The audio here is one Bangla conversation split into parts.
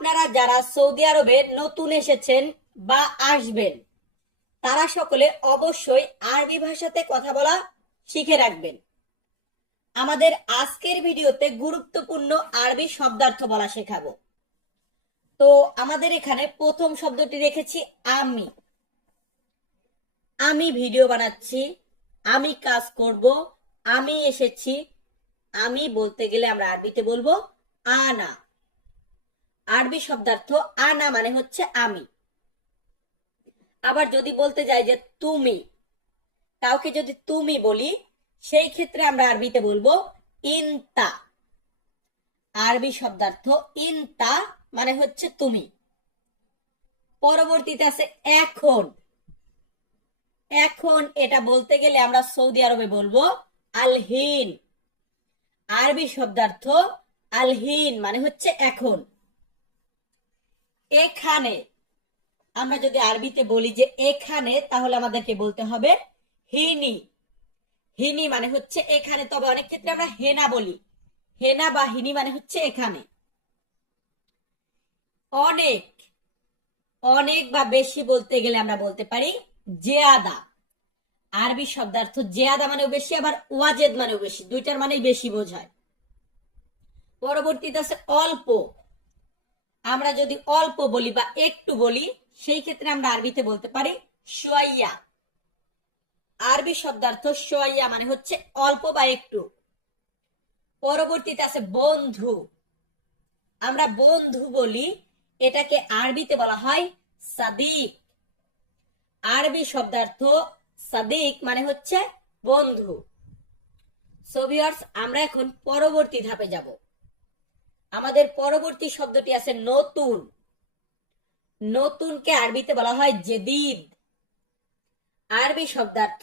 আপনারা যারা সৌদি আরবে নতুন এসেছেন বা আসবেন তারা সকলে অবশ্যই আরবি ভাষাতে কথা বলা শিখে রাখবেন। আমাদের আজকের ভিডিওতে গুরুত্বপূর্ণ আরবি শব্দার্থ বলা শেখাবো। তো আমাদের এখানে প্রথম শব্দটি রেখেছি আমি। আমি ভিডিও বানাচ্ছি, আমি কাজ করব, আমি এসেছি। আমি বলতে গেলে আমরা আরবিতে বলবো আনা। আরবি শব্দার্থ আনা মানে হচ্ছে আমি। আবার যদি বলতে যাই যে তুমি, কাউকে যদি তুমি বলি সেই ক্ষেত্রে আমরা আরবিতে বলবো ইনতা। আরবি শব্দার্থ ইনতা মানে হচ্ছে তুমি। পরবর্তীতে আছে এখন। এখন এটা বলতে গেলে আমরা সৌদি আরবে বলবো আলহিন। আরবি শব্দার্থ আলহিন মানে হচ্ছে এখন। এখানে আমরা যদি আরবিতে বলি যে এখানে, তাহলে আমাদেরকে বলতে হবে হিনি। হিনি মানে হচ্ছে এখানে, তবে অনেক ক্ষেত্রে আমরা হেনা বলি। হেনা বা হিনি মানে হচ্ছে এখানে। অনেক, অনেক বা বেশি বলতে গেলে আমরা বলতে পারি জেয়াদা। আরবি শব্দার্থ জেয়াদা মানেও বেশি, আবার ওয়াজেদ মানেও বেশি, দুইটার মানেই বেশি বোঝায়। পরবর্তীতে আছে অল্প। আমরা যদি অল্প বলি বা একটু বলি সেই ক্ষেত্রে আমরা আরবিতে বলতে পারি শোয়াইয়া। আরবি শব্দার্থ শোয়াইয়া মানে হচ্ছে অল্প বা একটু। পরবর্তীতে আছে বন্ধু। আমরা বন্ধু বলি, এটাকে আরবিতে বলা হয় সাদিক। আরবি শব্দার্থ সাদিক মানে হচ্ছে বন্ধু। সো ভিউয়ার্স, আমরা এখন পরবর্তী ধাপে যাব। আমাদের পরবর্তী শব্দটি আছে নতুন। নতুনকে আরবিতে বলা হয় জেদিদ। আরবি শব্দার্থ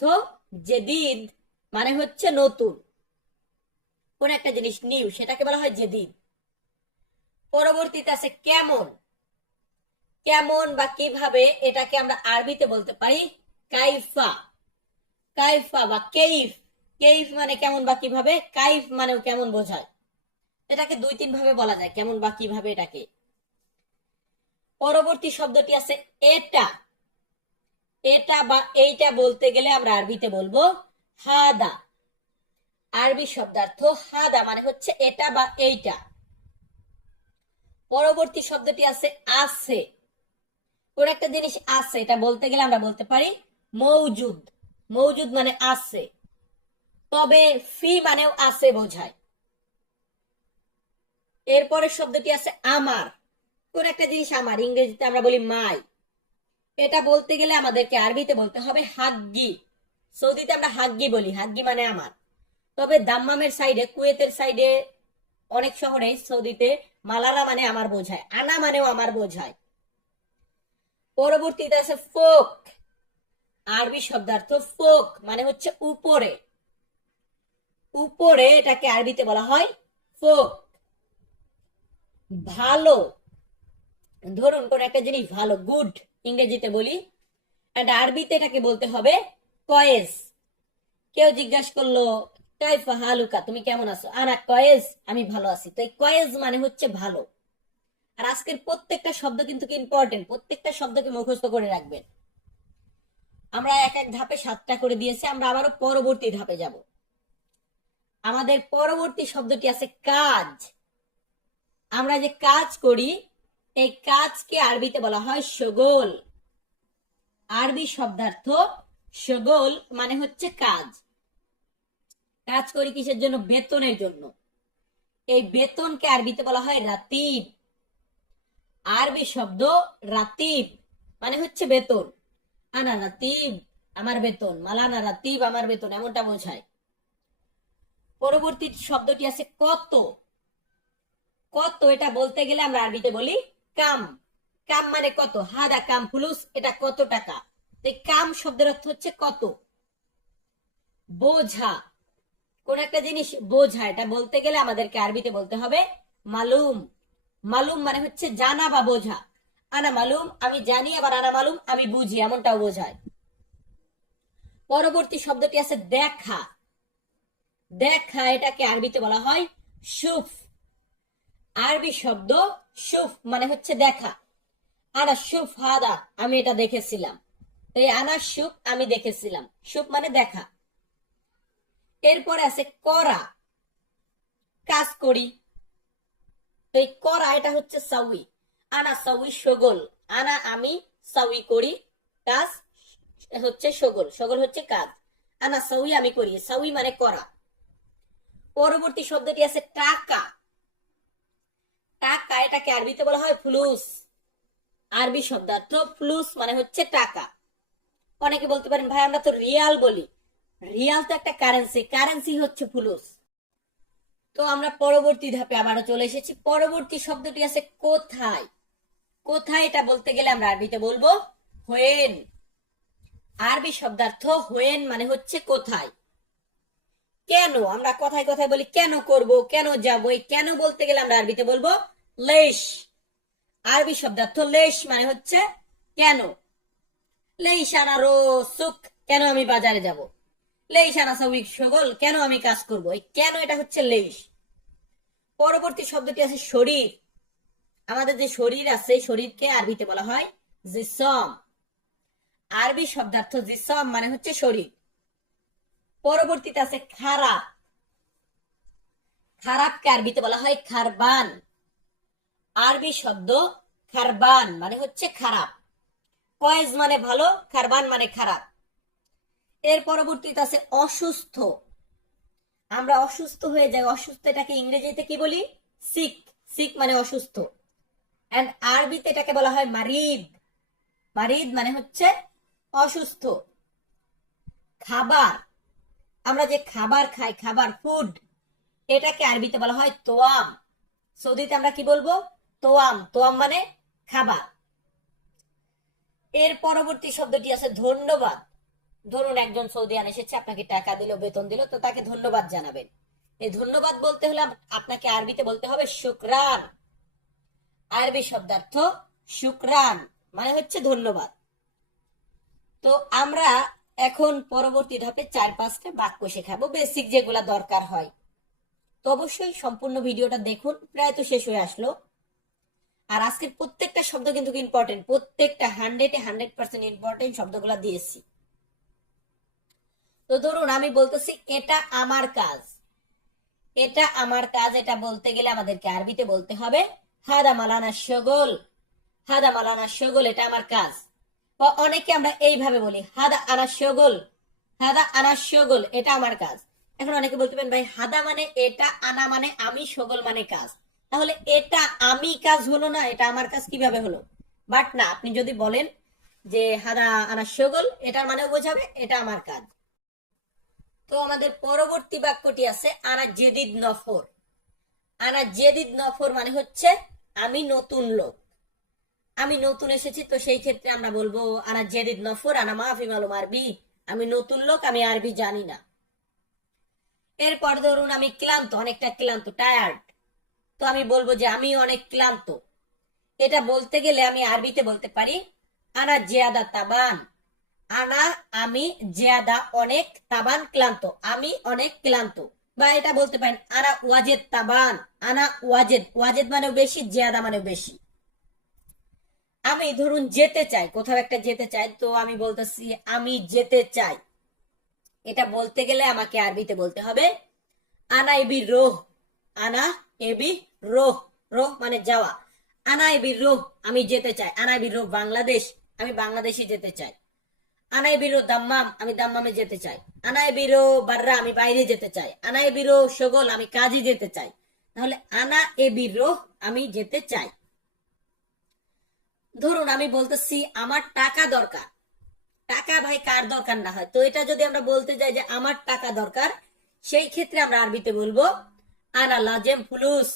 জেদিদ মানে হচ্ছে নতুন। কোন একটা জিনিস নিউ, সেটাকে বলা হয় জেদিদ। পরবর্তীতে আছে কেমন। কেমন বা কিভাবে, এটাকে আমরা আরবিতে বলতে পারি কাইফা। কাইফা বা কেইফ। কেইফ মানে কেমন বা কিভাবে, কাইফ মানেও কেমন বোঝায়। এটাকে দুই তিন ভাবে বলা যায়, কেমন বা কিভাবে এটাকে। পরবর্তী শব্দটি আছে এটা। এটা বা এইটা বলতে গেলে আমরা আরবিতে বলবো হাদা। আরবি শব্দার্থ হাদা মানে হচ্ছে এটা বা এইটা। পরবর্তী শব্দটি আছে আছে। কোন একটা জিনিস আছে এটা বলতে গেলে আমরা বলতে পারি মৌজুদ। মৌজুদ মানে আছে, তবে ফি মানেও আছে বোঝায়। এরপরের শব্দটি আছে আমার। কোন একটা জিনিস আমার, ইংরেজিতে আমরা বলি মাই। এটা বলতে গেলে আমাদেরকে আরবিতে বলতে হবে হাগ্গি। সৌদিতে আমরা হাগ্গি বলি, হাগ্গি মানে আমার। তবে দাম্মামের সাইডে, কুয়েতের সাইডে, অনেক শহরে সৌদিতে মালারা মানে আমার বোঝায়, আনা মানেও আমার বোঝায়। পরবর্তীতে আছে ফোক। আরবি শব্দার্থ ফোক মানে হচ্ছে উপরে। উপরে এটাকে আরবিতে বলা হয় ফোক। ভালো, ধরুন কোন একটা জিনিস ভালো, গুড ইংরেজিতে বলি, আর আরবিতে এটাকে বলতে হবে কয়েস। কেউ জিজ্ঞাসা করলো কাইফা হালুকা, তুমি কেমন আছো, আনা কয়েস, আমি ভালো আছি। তো এই কয়েস মানে হচ্ছে ভালো। আর আজকের প্রত্যেকটা শব্দ কিন্তু ইম্পর্টেন্ট, প্রত্যেকটা শব্দকে মুখস্থ করে রাখবেন। আমরা এক এক ধাপে 7টা করে দিয়েছি, আমরা আবারও পরবর্তী ধাপে যাব। আমাদের পরবর্তী শব্দটি আছে কাজ। আমরা যে কাজ করি এই কাজকে আরবিতে বলা হয় শগল। আরবি শব্দার্থ শগল মানে হচ্ছে কাজ। কাজ করি কিসের জন্য, বেতনের জন্য। এই বেতনকে আরবিতে বলা হয় রাতিব। আরবি শব্দ রাতিব মানে হচ্ছে বেতন। আনা রাতিব আমার বেতন, মালানা রাতিব আমার বেতন, এমনটা বোঝায়। পরবর্তী শব্দটি আছে কত। কত এটা বলতে গেলে আমরা আরবিতে বলি কাম। কাম মানে কত, হাদা কাম ফুলুস, এটা কত টাকা। কাম শব্দের অর্থ হচ্ছে কত। বোঝা, কোন একটা জিনিস বোঝা, এটা বলতে গেলে আমাদেরকে আরবিতে বলতে হবে মালুম। মালুম মানে হচ্ছে জানা বা বোঝা। আনা মালুম আমি জানি, আবার আনা মালুম আমি বুঝি, এমনটাও বোঝায়। পরবর্তী শব্দটি আছে দেখা। দেখা, এটাকে আরবিতে বলা হয় সুফ। আরবি শব্দ শুফ মানে হচ্ছে দেখা। আনা শুফ হাদা, আমি এটা দেখেছিলাম। এই আনা শুফ, আমি দেখেছিলাম। শুফ মানে দেখা। এরপরে আছে করা, কাজ করি। তো এই করা এটা হচ্ছে সাউই। আনা সাউই শগল, আনা আমি, সাউই করি, কাজ হচ্ছে শগল, শগল হচ্ছে কাজ। আনা সাউই আমি করি, সাউই মানে করা। পরবর্তী শব্দটি আছে টাকা। টাকা এটাকে আরবিতে বলা হয় ফুলুস। আরবি শব্দার্থ ফুলুস মানে হচ্ছে টাকা। অনেকে বলতে পারেন ভাই আমরা তো রিয়াল বলি, রিয়াল তো একটা কারেন্সি, কারেন্সি হচ্ছে ফুলুস। তো আমরা পরবর্তী ধাপে আবারও চলে এসেছি। পরবর্তী শব্দটি আছে কোথায়। কোথায় এটা বলতে গেলে আমরা আরবিতে বলবো হোয়েন। আরবি শব্দার্থ হোয়েন মানে হচ্ছে কোথায়। কেন, আমরা কথায় কথায় বলি কেন করব, কেন যাব, এই কেন বলতে গেলে আমরা আরবিতে বলবো লেশ। আরবি শব্দার্থ লেশ মানে হচ্ছে কেন। লেইশ আনা সুক, কেন আমি বাজারে যাব। লেইশ আনা সাউইক শগল, কেন আমি কাজ করব। এই কেন এটা হচ্ছে লেইশ। পরবর্তী শব্দটি আছে শরীর। আমাদের যে শরীর আছে শরীরকে আরবিতে বলা হয় জিসম। আরবি শব্দার্থ জিসম মানে হচ্ছে শরীর। পরবর্তীতে আছে খারাপ। খারাপকে আরবিতে বলা হয় খারবান। আরবি শব্দ খারবান মানে হচ্ছে খারাপ। কয়েজ মানে ভালো, খারবান মানে খারাপ। এর পরবর্তীতে আছে অসুস্থ। আমরা অসুস্থ হয়ে যাই, অসুস্থ এটাকে ইংরেজিতে কি বলি সিক। সিক মানে অসুস্থ। এন্ড আরবিতে এটাকে বলা হয় মারিদ। মারিদ মানে হচ্ছে অসুস্থ। খাবার, আমরা যে খাবার খাই, খাবার ফুড, এটাকে আরবিতে বলা হয় তোয়াম। সৌদিতে আমরা কি বলবো তোয়াম। তোয়াম মানে খাবার। এর পরবর্তী শব্দটি আছে ধন্যবাদ। ধরুন একজন সৌদিয়ান এসেছে, আপনাকে টাকা দিল, বেতন দিল, তো তাকে ধন্যবাদ জানাবেন। এই ধন্যবাদ বলতে হলে আপনাকে আরবিতে বলতে হবে শুকরান। আরবি শব্দার্থ শুকরান মানে হচ্ছে ধন্যবাদ। তো আমরা এখন পরবর্তী ধাপে 4-5টা বাক্য শেখাবো, বেসিক যেগুলা দরকার হয়। তো অবশ্যই সম্পূর্ণ ভিডিওটা দেখুন, প্রায় তো শেষ হয়ে আসলো। আর আজকের প্রত্যেকটা শব্দ কিন্তু ইম্পর্টেন্ট, প্রত্যেকটা 100% ইম্পর্টেন্ট শব্দগুলা দিয়েছি। তো ধরুন আমি বলতেছি এটা আমার কাজ। এটা আমার কাজ, এটা বলতে গেলে আমাদেরকে আরবিতে বলতে হবে হাদা মালানা শগল। হাদা মালানা শগল, এটা আমার কাজ। বা অনেকে আমরা এইভাবে বলি হাদা আনা শগল। হাদা আনা শগল, এটা আমার কাজ। এখন অনেকে বলতে পারেন ভাই হাদা মানে এটা, আনা মানে আমি, শগল মানে কাজ। তাহলে এটা আমি কাজ হলো না, এটা আমার কাজ কিভাবে হলো? বাট না, আপনি যদি বলেন যে হাদা আনা শগল, এটার মানেও বোঝাবে এটা আমার কাজ। তো আমাদের পরবর্তী বাক্যটি আছে আনা জেদিদ নফর। আনা জেদিদ নফর মানে হচ্ছে আমি নতুন লোক, আমি নতুন এসেছি। তো সেই ক্ষেত্রে আমরা বলবো আনা জেদিদ নফর আনা মাফি মালুম আরবি, আমি নতুন লোক, আমি আরবি জানি না। এরপর ধরুন আমি ক্লান্ত, অনেকটা ক্লান্ত, টায়ার্ড। তো আমি বলবো যে আমি অনেক ক্লান্ত। এটা বলতে গেলে আমি আরবিতে বলতে পারি আনা জিয়াদা তাবান। আনা আমি, জিয়াদা অনেক, তাবান ক্লান্ত, আমি অনেক ক্লান্ত। বা এটা বলতে পারেন আনা ওয়াজেদ তাবান। আনা ওয়াজেদ, ওয়াজেদ মানে বেশি, জিয়াদা মানে বেশি। আমি ধরুন যেতে চাই, কোথাও একটা যেতে চাই, তো আমি বলতেছি আমি যেতে চাই। এটা বলতে গেলে আমাকে আরবিতে বলতে হবে আনা এবি রোহ। আনা এবি রোহ, রোহ মানে যাওয়া। আনা এবি রোহ, আমি যেতে চাই। আনা এবি রোহ বাংলাদেশ, আমি বাংলাদেশে যেতে চাই। আনাই বিরো দাম্মাম, আমি দাম্মামে যেতে চাই। আনাই বিরো বাররা, আমি বাইরে যেতে চাই। আনাই বিরো শগল, আমি কাজে যেতে চাই। তাহলে আনা এ বিরো, আমি যেতে চাই। ধরুন আমি বলতেছি আমার টাকা দরকার। টাকা ভাই কার দরকার না হয়? তো এটা যদি আমরা বলতে যাই যে আমার টাকা দরকার, সেই ক্ষেত্রে আমরা আরবিতে বলবো আনা লাজেম ফুলুস।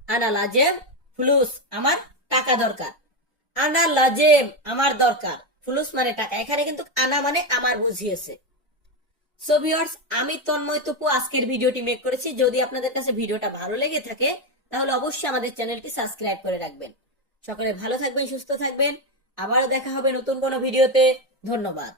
আনা লাজেম ফুলুস, আমার টাকা দরকার। আনা লাজেম, আমার দরকার। ফুলুস মানে টাকা, এখানে কিন্তু আনা মানে আমার বুঝিয়েছে। সো ভিউয়ার্স, আমি তন্ময় তপু আজকের ভিডিওটি মেক করেছি। যদি আপনাদের কাছে ভিডিওটা ভালো লেগে থাকে তাহলে অবশ্যই আমাদের চ্যানেলটি সাবস্ক্রাইব করে রাখবেন। সকলে ভালো থাকবেন, সুস্থ থাকবেন। আবারও দেখা হবে নতুন কোনো ভিডিওতে। ধন্যবাদ।